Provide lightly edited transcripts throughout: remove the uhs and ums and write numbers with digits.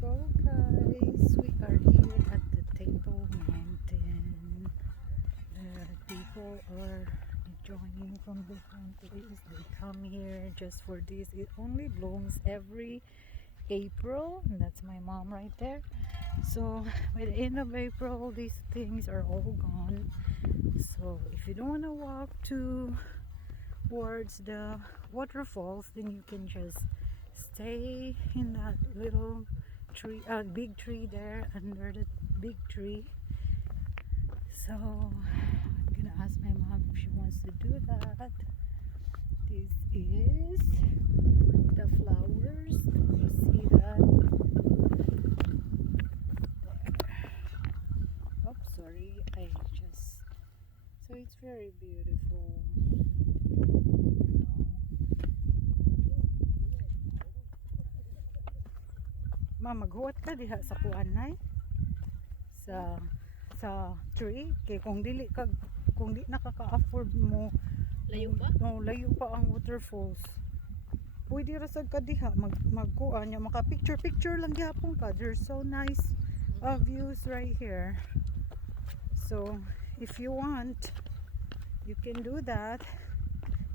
go, guys. We are here at the Table Mountain. People are joining from different places. They come here just for this. It only blooms every April, and that's my mom right there. So by the end of April, these things are all gone. So if you don't want to walk towards the waterfalls, then you can just stay in that little tree, big tree there, under the big tree. So I'm gonna ask my mom if she wants to do that. This is the flowers. You see that? There. Oh, sorry. So it's very beautiful. Ma, maghuwat ka diha sa kuanay sa tree kay kung di nakaka-afford mo, Layo ba? No, layo pa ang waterfalls. Pwede ra sad ka diha magkuan nya, maka picture lang gyapon ka. There's so nice views right here. So if you want, you can do that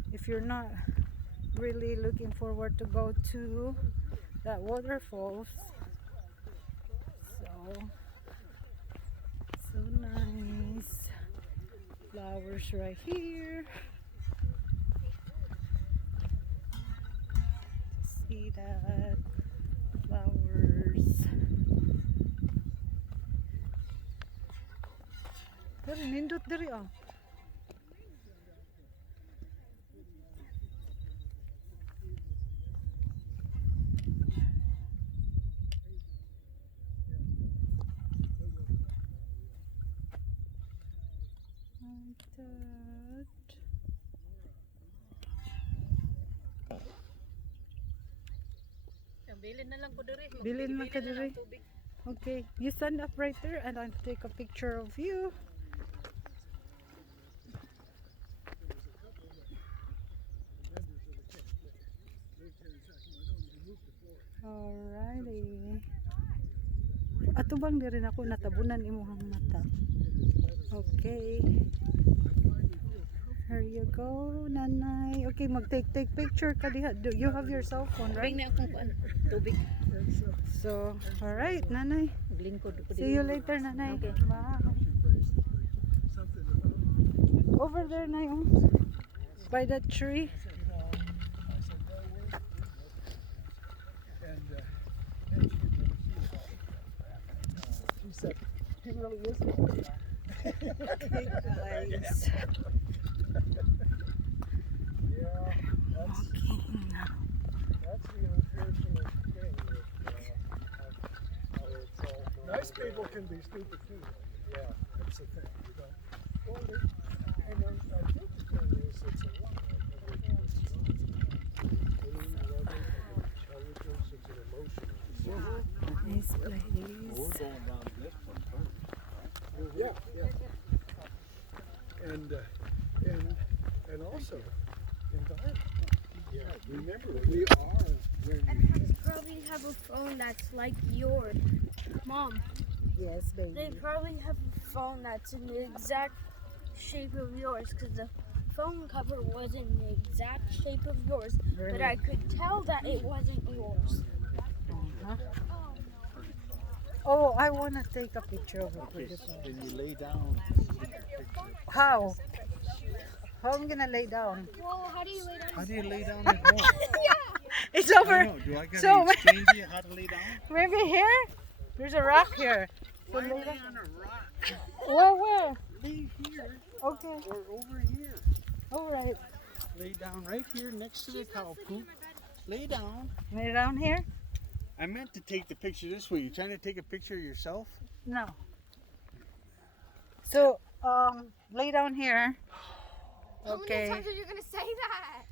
if you're not really looking forward to go to that waterfalls. So nice flowers right here. See that flowers. Dari nindot dari ah. Bilin na lang ko diri. Bilin lang ka diri. Okay, you stand up right there and I'll take a picture of you. Alrighty. Ato bang diri na ako natabunan imuhang mata. Okay. Here you go, nanay. Okay, take picture ka diha. Do you have your cell phone, right? Bring na akong tubig. So, alright, nanay. Maglingkod ko See you later, nanay. Okay. Bye. Over there, nay, oh. By that tree. She said, he really is. Okay, guys. Yeah, that's the unfortunate thing with how it's all going. Nice people can be stupid too. Yeah, that's the thing. You know. Well, and then I think the thing is, it's a lot of intelligence. It's an emotional. Nice place. We're going down this one first, right? Yeah, yeah. And also environment. Yeah, remember we are where And you probably have a phone that's like yours. Mom, Yes, they baby. probably have a phone that's in the exact shape of yours because the phone cover was in the exact shape of yours, but Really? I could tell that it wasn't yours. Huh? Oh, I want to take a picture of it with you. Then you lay down. How? How am I gonna lay down? Well, how do you lay down? How do you lay down at home? It's I over. know. Do I gotta So- explain to you how to lay down? Maybe here? There's a rock here. So Why lay lay down. on a rock? Where? Lay here Okay. or over here. All right. Lay down right here next to the cow poop. Lay down. Lay down here? I meant to take the picture this way. You trying to take a picture of yourself? No. So, lay down here. How many Okay. times are you gonna say that?